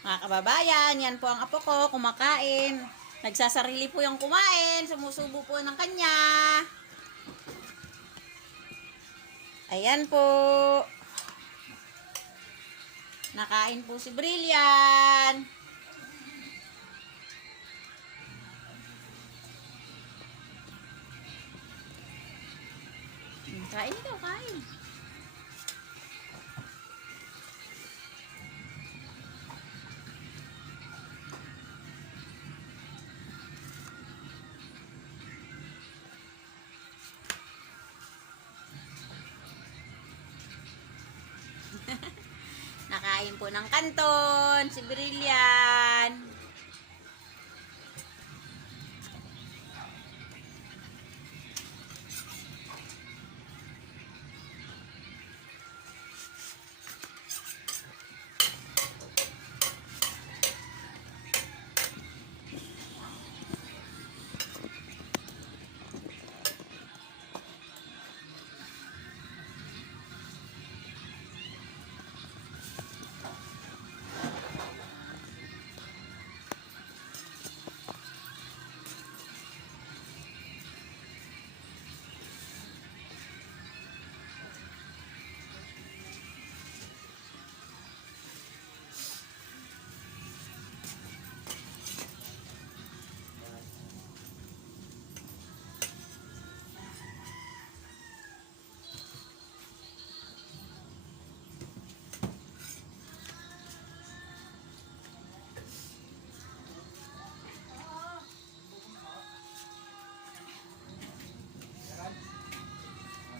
Mga kababayan, yan po ang apo ko, kumakain. Nagsasarili po yung kumain, sumusubo po ng kanya. Ayan po. Nakain po si Brilliant. Kain ikaw, kain. Nakain po ng kanton si Brilliant.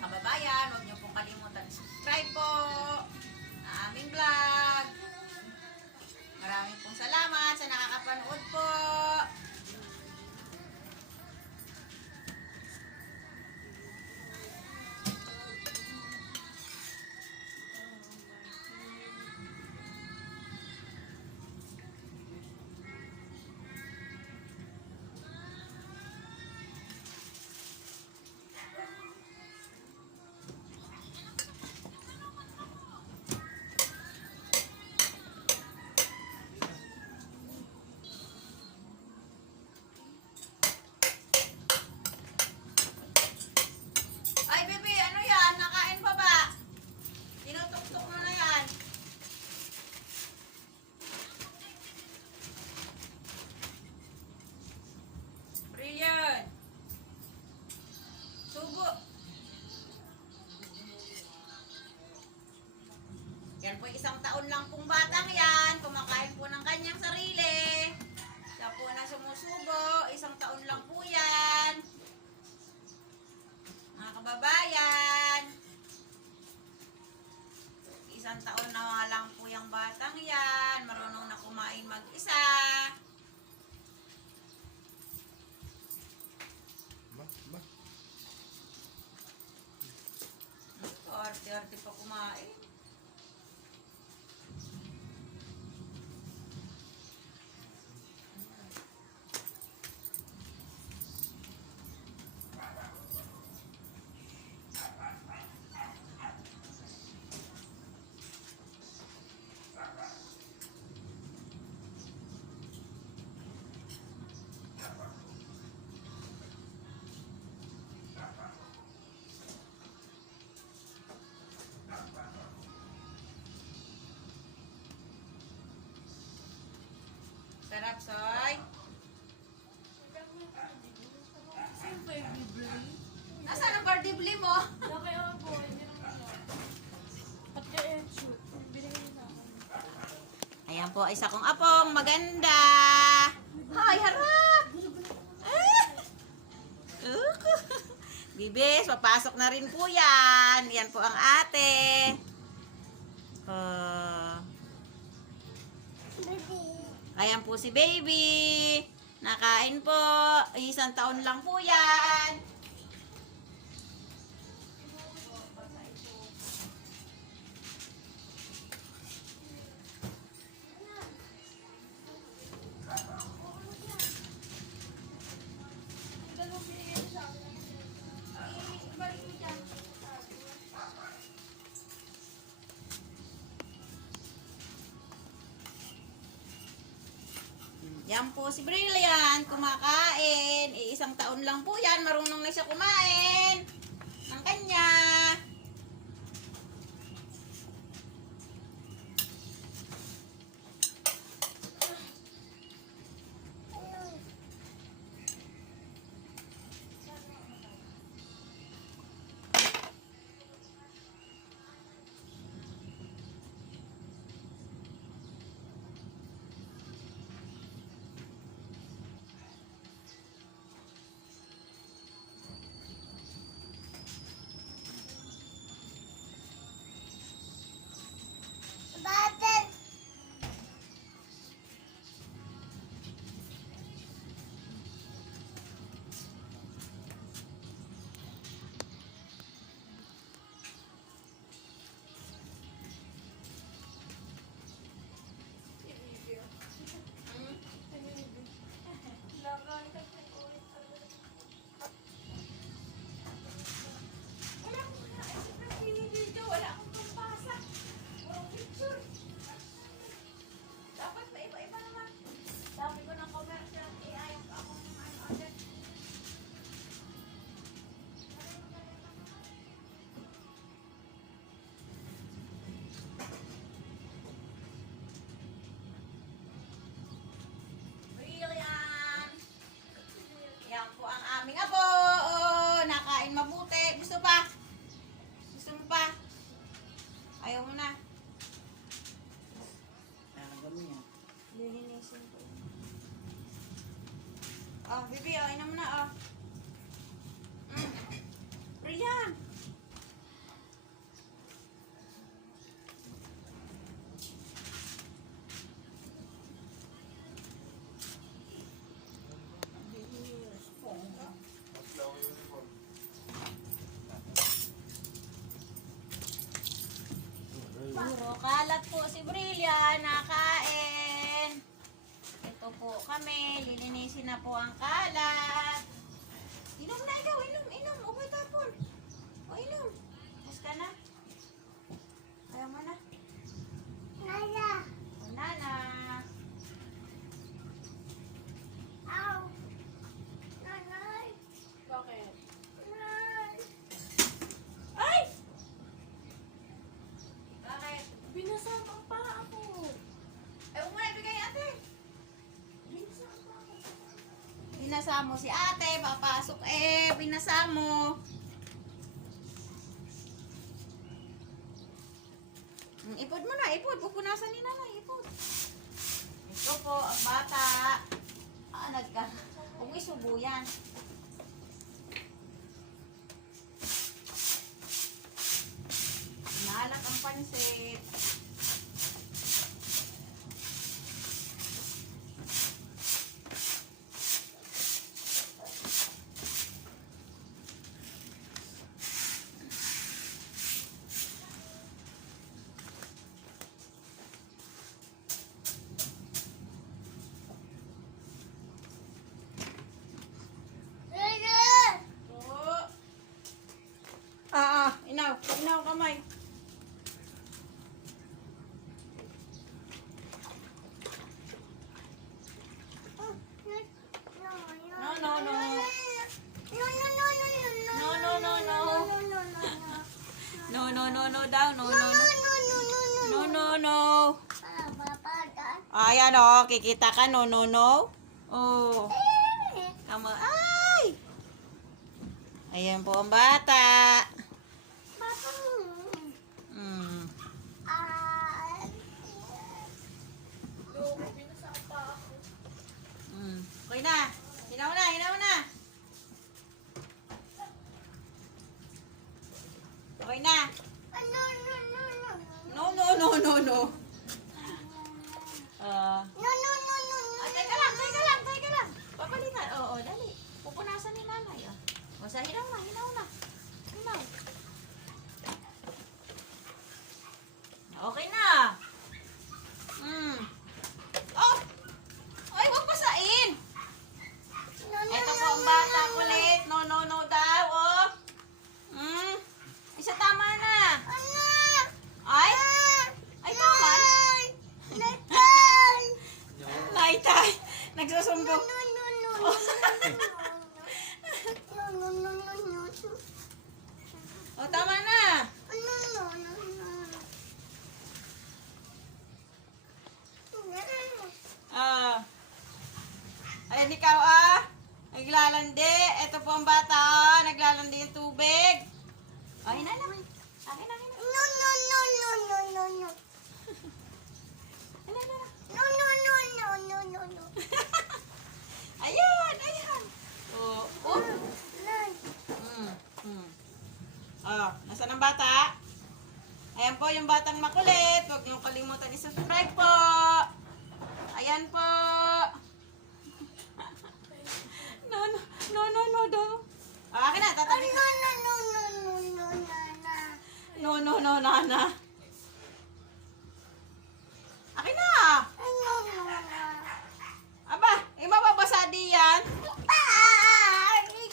Kababayan, huwag niyo pong kalimutan subscribe po sa aming vlog. Maraming pong salamat sa nakakapanood po. Ay, bebe, ano yan? Nakain pa ba? Tinutok-tok mo na yan. Brilliant. Subo. Yan po, 1 taon lang pong batang yan. Kumakain po ng kanyang sarili. Siya po na sumusubo. 1 taon lang po yan. Mga kababayan. 1 taon na nga lang po yung batang yan. Marunong na kumain mag-isa. Arte-arte pa kumain. Sarap, Soy. Nasaan ang bardibli mo? Ayan po, isa kong apong maganda. Hoy, harap! Bibis, papasok na rin po yan. Yan po ang ate. Ayan po si baby. Nakain po. 1 taon lang po yan. Yan po si Brilliant, kumakain. Isang taon lang po yan, marunong na siya kumain. Ang kanya. Yan po ang aming abo. Oh, nakain mabuti. Gusto pa? Gusto mo pa? Ayaw mo na. Talaga mo yan. Lilinisin ko. Oh, baby, oh, inom mo na, oh. Brilliant. Puro kalat po si Brilliant, nakain. Ito po kami, lilinisin na po ang kalat. Inom na ikaw, inom, inom. Okay, tapon. O, inom. Mas ka na. Ayaw mo na. Nana. O, nana. Ow. Nanay. Bakit? Nanay. Ay! Bakit? Binasama ang paa ako. Eh, huwag mo na ibigay ate. Binasama ako. Binasa mo si ate, papasok binasa mo. Ipod mo na, ipod. Pupunasan ni nanay, ipod. Ito po, ang bata. Huwag mo isubo yan. Nalak ang pansit. Inaw. Inaw kamay. No, no, no. No, no, no, no daw. No, no, no. No, no, no. Ayan o, kikita ka. No, no, no. Oh. Kama. Ay! Ayan po ang bata. Mm. Okay na. Hinaw na, hinaw na. Okay na. No, no, no, no, no. Teka lang, teka lang, teka lang. Papalitan. Oo, dali. Pupunasan ni nanay. O, sa hinaw na, hinaw na. Hinaw. Okay na. Oh! Ay, huwag pasain. Ito po ang bata kulit. No, no, no daw. Oh. Isa tama na. Ay? Ay, tama. Laitay. Bumbo. O, tama na. Ah. Ayan ikaw naglalandi. Ito po ang bata naglalandi yung tubig. Ay, na lang. Akin na. Ayan. Oh. Nasaan ang bata? Ayan po yung batang makulit. Huwag niyong kalimutan i-subscribe po. Ayan po. No, do. Akin na, tatabi. No, nana. Akin na. Aba, mababasa di yan.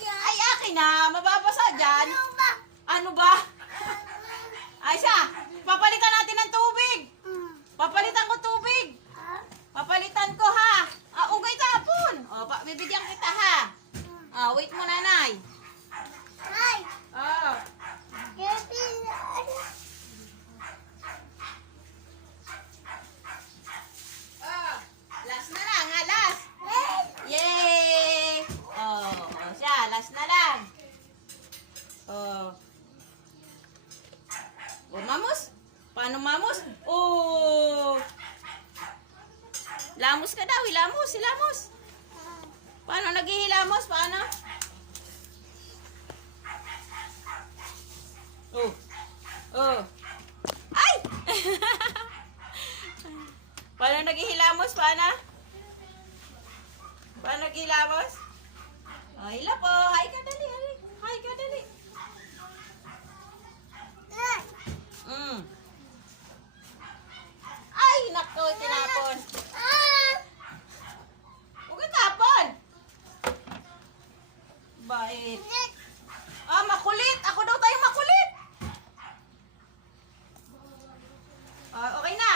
Ay, akin na. Mababasa dyan. Ano ba? Ay, siya. Papalitan natin ng tubig. Papalitan ko tubig. Papalitan ko, ha. Ugay tapon. Bibigyan kita, ha. Wait mo, nanay. Last na lang, ha. Last. Yay! Siya. Last na lang. Mamos? Paano mamos? Lamos ka daw, hilamos. Paano naghihilamos? Paano? Ay! Paano naghihilamos? Paano naghihilamos? Hila po. Hi ka dali. Ay, nako, tinapon. Huwag ka tapon. Bait. Makulit. Ako daw tayo makulit. Okay na.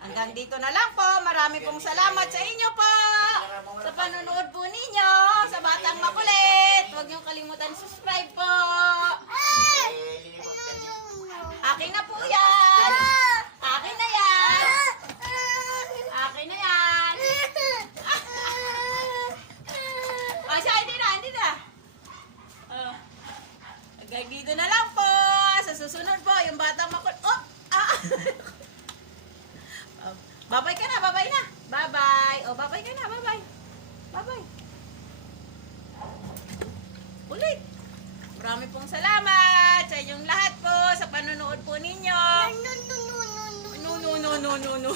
Hanggang dito na lang po. Marami pong salamat sa inyo po. Sa panonood po ninyo. Sa Batang Makulit. Huwag niyong kalimutan subscribe po. Akin na po yan. Akin na yan. Siya, hindi na. Hanggang dito na lang po. Sa susunod po, yung Batang Makulit. Babay ka na. Bye-bye. Babay ka na. Bye-bye. Ulit. Marami pong salamat sa inyong lahat po sa panonood po ninyo. No. No.